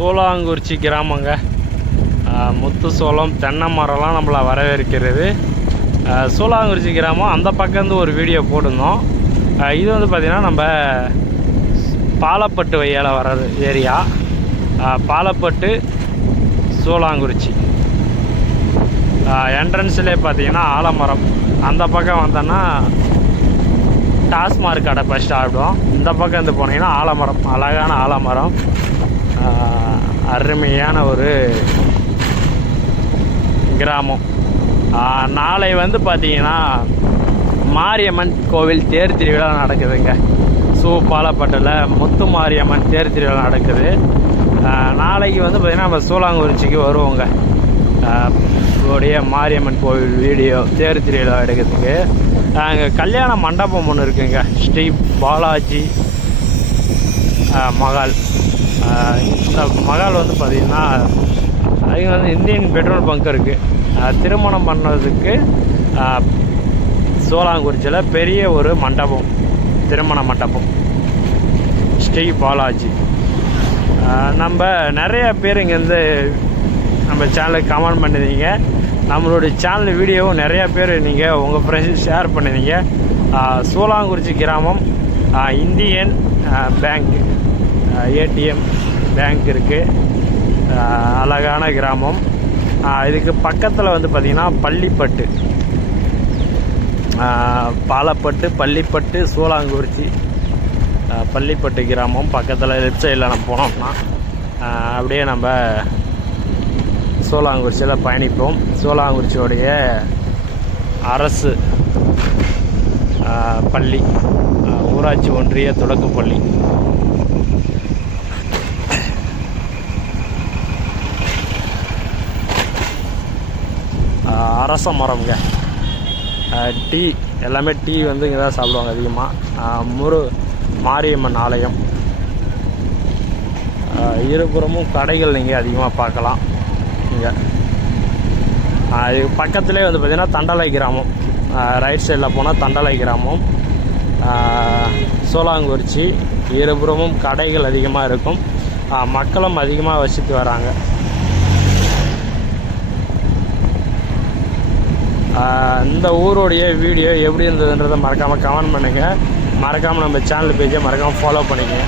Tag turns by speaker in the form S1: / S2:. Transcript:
S1: சோளாங்குறிச்சி கிராமங்க. முத்து சோளம் தென்னை மரம்லாம் நம்மளை வரவேற்கிறது. சோளாங்குறிச்சி கிராமம் அந்த பக்கம்ந்து ஒரு வீடியோ போட்டிருந்தோம். இது வந்து பார்த்திங்கன்னா நம்ம பாலப்பட்டு வையால் வர்றது ஏரியா. பாலப்பட்டு சோளாங்குறிச்சி என்ட்ரன்ஸ்லேயே பார்த்தீங்கன்னா ஆலமரம். அந்த பக்கம் வந்தோன்னா டாஸ்மார்க் கடை ஃபஸ்ட் ஆகிடும் இந்த பக்கம் இருந்து போனீங்கன்னா ஆலமரம் அழகான ஆலமரம். அருமையான ஒரு கிராமம். நாளை வந்து பார்த்தீங்கன்னா மாரியம்மன் கோவில் தேர் திருவிழா நடக்குதுங்க. சூ பாலப்பட்டில் முத்து மாரியம்மன் தேர் திருவிழா நடக்குது. நாளைக்கு வந்து பார்த்திங்கன்னா நம்ம சூளாங்குறிச்சிக்கு வருவோங்க. உடைய மாரியம்மன் கோவில் வீடியோ தேர் திருவிழா எடுக்கிறதுக்கு. அங்கே கல்யாண மண்டபம் ஒன்று இருக்குங்க. ஸ்ரீ பாலாஜி மகால். இந்த மகால் வந்து பார்த்திங்கன்னா அது வந்து இந்தியன் பெட்ரோல் பங்க் இருக்குது திருமணம் பண்ணதுக்கு சோலாங்குறிச்சியில் பெரிய ஒரு மண்டபம் திருமண மண்டபம். ஸ்ரீ பாலாஜி. நம்ம நிறைய பேர் இங்கேருந்து நம்ம சேனலுக்கு கமெண்ட் பண்ணியிருந்தீங்க நம்மளுடைய சேனல் வீடியோவும் நிறையா பேர் நீங்கள் உங்கள் ஃப்ரெண்ட்ஸ் ஷேர் பண்ணியிருந்தீங்க ஆஹ் சோலாங்குறிச்சி கிராமம் இந்தியன் பேங்க் ஏடிஎம் பேங்க் இருக்குது அழகான கிராமம். இதுக்கு பக்கத்தில் வந்து பார்த்திங்கன்னா பள்ளிப்பட்டு. பாலப்பட்டு பள்ளிப்பட்டு சோலாங்குறிச்சி பள்ளிப்பட்டு கிராமம். பக்கத்தில் லெஃப்ட் சைடில் நம்ம போனோம்னா அப்படியே நம்ம சோலாங்குறிச்சியில் பயணிப்போம். சோலாங்குறிச்சியோடைய அரசு பள்ளி. ஊராட்சி ஒன்றிய தொடக்கப்பள்ளி ஆஹ் அரச மரம்ங்க. டீ எல்லாமே டீ வந்து இங்கே தான் சாப்பிடுவாங்க அதிகமாக முரு மாரியம்மன் ஆலயம். இருபுறமும் கடைகள் நீங்கள் அதிகமாக பார்க்கலாம். இங்கே. இது பக்கத்துலேயே வந்து பார்த்திங்கன்னா தண்டலை கிராமம். ரைட் சைடில் போனால் தண்டலை கிராமம். சோலாங்குறிச்சி இருபுறமும் கடைகள் அதிகமாக இருக்கும். மக்களும் அதிகமாக வசித்து வராங்க. இந்த ஊருடைய வீடியோ எப்படி இருந்ததுன்றதை மறக்காமல் கமெண்ட் பண்ணுங்கள் மறக்காமல் நம்ம சேனல் பேஜை மறக்காமல் ஃபாலோ பண்ணிக்கங்க.